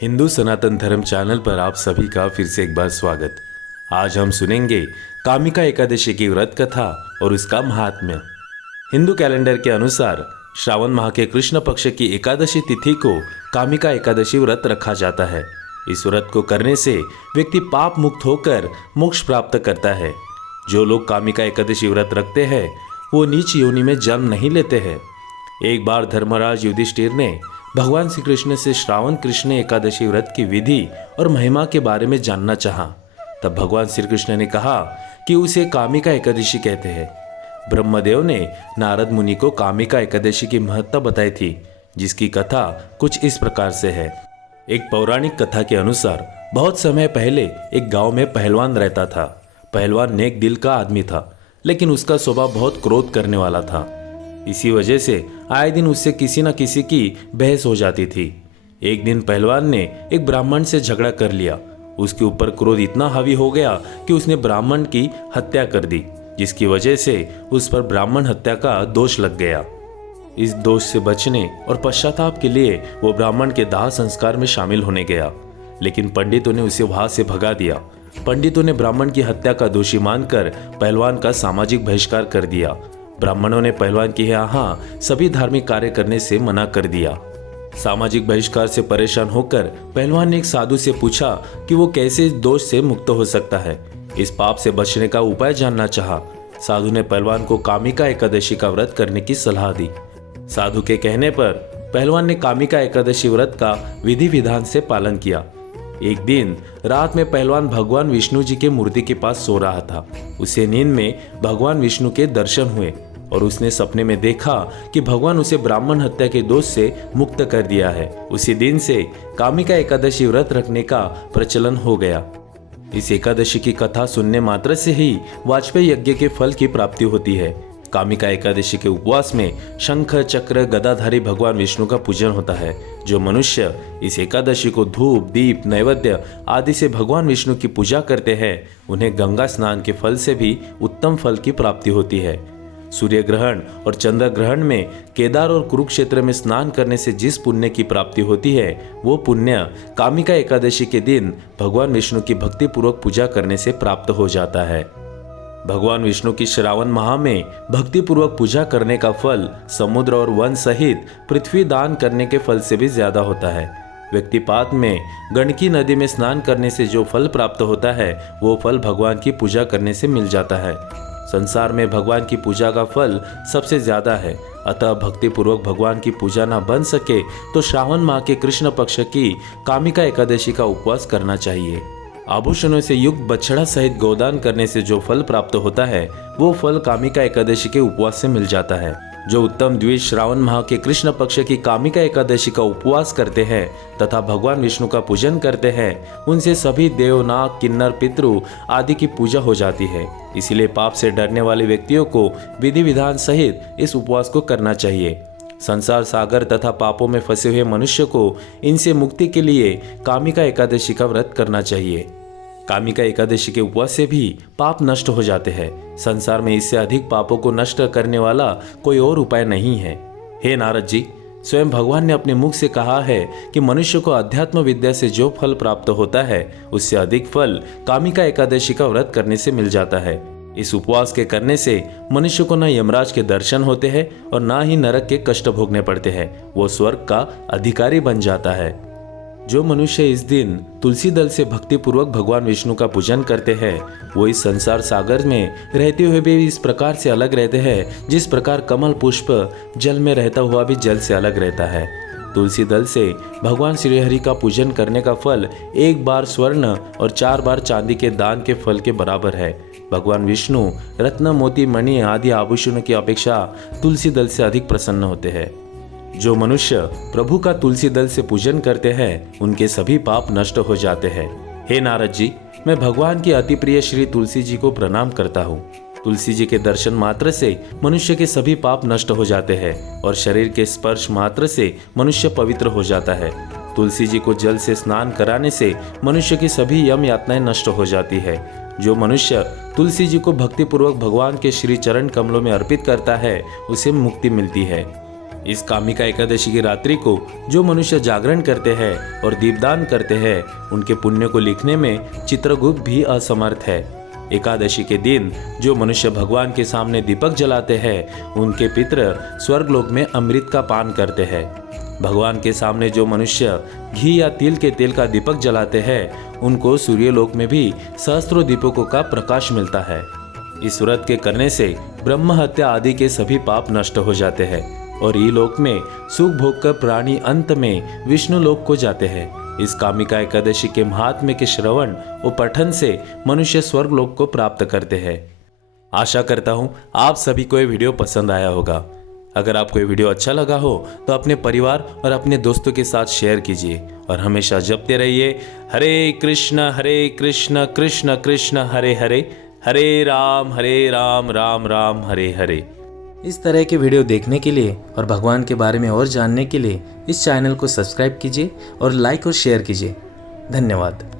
हिंदू सनातन धर्म चैनल पर आप सभी का फिर से एक बार स्वागत। आज हम सुनेंगे कामिका एकादशी की व्रत कथा और उसका महात्म्य। हिंदू कैलेंडर के अनुसार श्रावण माह के कृष्ण पक्ष की एकादशी तिथि को कामिका एकादशी व्रत रखा जाता है। इस व्रत को करने से व्यक्ति पाप मुक्त होकर मोक्ष प्राप्त करता है। जो लोग कामिका एकादशी व्रत रखते हैं वो नीच योनि में जन्म नहीं लेते हैं। एक बार धर्मराज युधिष्ठिर ने भगवान श्री कृष्ण से श्रावण कृष्ण एकादशी व्रत की विधि और महिमा के बारे में जानना चाहा। तब भगवान श्री कृष्ण ने कहा कि उसे कामिका एकादशी कहते हैं। ब्रह्मदेव ने नारद मुनि को कामिका एकादशी की महत्ता बताई थी, जिसकी कथा कुछ इस प्रकार से है। एक पौराणिक कथा के अनुसार बहुत समय पहले एक गांव में पहलवान रहता था। पहलवान नेक दिल का आदमी था, लेकिन उसका स्वभाव बहुत क्रोध करने वाला था। इसी वजह से आए दिन उससे किसी न किसी की बहस हो जाती थी। एक दिन पहलवान ने एक ब्राह्मण से झगड़ा कर लिया। उसके ऊपर क्रोध इतना हावी हो गया कि उसने ब्राह्मण की हत्या कर दी, जिसकी वजह से उस पर ब्राह्मण हत्या का दोष लग गया। इस दोष से बचने और पश्चाताप के लिए वो ब्राह्मण के दाह संस्कार में शामिल होने गया, लेकिन पंडितों ने उसे वहां से भगा दिया। पंडितों ने ब्राह्मण की हत्या का दोषी मानकर पहलवान का सामाजिक बहिष्कार कर दिया। ब्राह्मणों ने पहलवान के यहाँ सभी धार्मिक कार्य करने से मना कर दिया। सामाजिक बहिष्कार से परेशान होकर पहलवान ने एक साधु से पूछा कि वो कैसे इस दोष से मुक्त हो सकता है। इस पाप से बचने का उपाय जानना चाहा। साधु ने पहलवान को कामिका एकादशी का व्रत करने की सलाह दी। साधु के कहने पर पहलवान ने कामिका एकादशी व्रत का विधि विधान से पालन किया। एक दिन रात में पहलवान भगवान विष्णु जी के मूर्ति के पास सो रहा था। उसे नींद में भगवान विष्णु के दर्शन हुए और उसने सपने में देखा कि भगवान उसे ब्राह्मण हत्या के दोष से मुक्त कर दिया है। उसी दिन से कामिका एकादशी व्रत रखने का प्रचलन हो गया। इस एकादशी की कथा सुनने मात्र से ही वाजपेयी यज्ञ के फल की प्राप्ति होती है। कामिका एकादशी के उपवास में शंख चक्र गदाधारी भगवान विष्णु का पूजन होता है। जो मनुष्य इस एकादशी को धूप दीप नैवेद्य आदि से भगवान विष्णु की पूजा करते हैं, उन्हें गंगा स्नान के फल से भी उत्तम फल की प्राप्ति होती है। सूर्य ग्रहण और चंद्र ग्रहण में केदार और कुरुक्षेत्र में स्नान करने से जिस पुण्य की प्राप्ति होती है, वो पुण्य कामिका एकादशी के दिन भगवान विष्णु की भक्ति पूर्वक पूजा करने से प्राप्त हो जाता है। भगवान विष्णु की श्रावण माह में भक्ति पूर्वक पूजा करने का फल समुद्र और वन सहित पृथ्वी दान करने के फल से भी ज्यादा होता है। व्यक्तिपात में गंडकी नदी में स्नान करने से जो फल प्राप्त होता है, वो फल भगवान की पूजा करने से मिल जाता है। संसार में भगवान की पूजा का फल सबसे ज्यादा है। अतः भक्ति पूर्वक भगवान की पूजा ना बन सके तो श्रावण माह के कृष्ण पक्ष की कामिका एकादशी का उपवास करना चाहिए। आभूषणों से युक्त बछड़ा सहित गोदान करने से जो फल प्राप्त होता है, वो फल कामिका एकादशी के उपवास से मिल जाता है। जो उत्तम द्विज श्रावण माह के कृष्ण पक्ष की कामिका एकादशी का उपवास करते हैं तथा भगवान विष्णु का पूजन करते हैं, उनसे सभी देव नाग किन्नर पितृ आदि की पूजा हो जाती है। इसलिए पाप से डरने वाले व्यक्तियों को विधि विधान सहित इस उपवास को करना चाहिए। संसार सागर तथा पापों में फंसे हुए मनुष्य को इनसे मुक्ति के लिए कामिका एकादशी का व्रत करना चाहिए। कामिका एकादशी के उपवास से भी पाप नष्ट हो जाते हैं। संसार में इससे अधिक पापों को नष्ट करने वाला कोई और उपाय नहीं है। हे नारद जी, स्वयं भगवान ने अपने मुख से कहा है कि मनुष्य को अध्यात्म विद्या से जो फल प्राप्त होता है, उससे अधिक फल कामिका एकादशी का व्रत करने से मिल जाता है। इस उपवास के करने से मनुष्य को न यमराज के दर्शन होते हैं और न ही नरक के कष्ट भोगने पड़ते हैं। वो स्वर्ग का अधिकारी बन जाता है। जो मनुष्य इस दिन तुलसी दल से भक्ति पूर्वक भगवान विष्णु का पूजन करते हैं, वो इस संसार सागर में रहते हुए भी इस प्रकार से अलग रहते हैं जिस प्रकार कमल पुष्प जल में रहता हुआ भी जल से अलग रहता है। तुलसी दल से भगवान श्रीहरि का पूजन करने का फल 1 बार स्वर्ण और 4 बार चांदी के दान के फल के बराबर है। भगवान विष्णु रत्न मोती मणि आदि आभूषणों की अपेक्षा तुलसी दल से अधिक प्रसन्न होते हैं। जो मनुष्य प्रभु का तुलसी दल से पूजन करते हैं, उनके सभी पाप नष्ट हो जाते हैं। हे नारद जी, मैं भगवान की अति प्रिय श्री तुलसी जी को प्रणाम करता हूँ। तुलसी जी के दर्शन मात्र से मनुष्य के सभी पाप नष्ट हो जाते हैं और शरीर के स्पर्श मात्र से मनुष्य पवित्र हो जाता है। तुलसी जी को जल से स्नान कराने से मनुष्य की सभी यम यातनाएं नष्ट हो जाती है। जो मनुष्य तुलसी जी को भक्ति पूर्वक भगवान के श्री चरण कमलों में अर्पित करता है, उसे मुक्ति मिलती है। इस कामिका एकादशी की रात्रि को जो मनुष्य जागरण करते हैं और दीपदान करते हैं, उनके पुण्य को लिखने में चित्रगुप्त भी असमर्थ है। एकादशी के दिन जो मनुष्य भगवान के सामने दीपक जलाते हैं, उनके पितर स्वर्गलोक में अमृत का पान करते हैं। भगवान के सामने जो मनुष्य घी या तिल के तेल का दीपक जलाते हैं, उनको सूर्यलोक में भी सहस्त्रों दीपकों का प्रकाश मिलता है। इस व्रत के करने से ब्रह्म हत्या आदि के सभी पाप नष्ट हो जाते हैं और इलोक में सुख भोग कर प्राणी अंत में विष्णु लोक को जाते हैं। इस कामिका एकादशी के महात्म्य के श्रवण और पठन से मनुष्य स्वर्ग लोक को प्राप्त करते हैं। आशा करता हूँ आप सभी को ये वीडियो पसंद आया होगा। अगर आपको ये वीडियो अच्छा लगा हो तो अपने परिवार और अपने दोस्तों के साथ शेयर कीजिए और हमेशा जपते रहिए हरे कृष्ण कृष्ण कृष्ण हरे हरे, हरे राम राम राम हरे हरे। इस तरह के वीडियो देखने के लिए और भगवान के बारे में और जानने के लिए इस चैनल को सब्सक्राइब कीजिए और लाइक और शेयर कीजिए। धन्यवाद।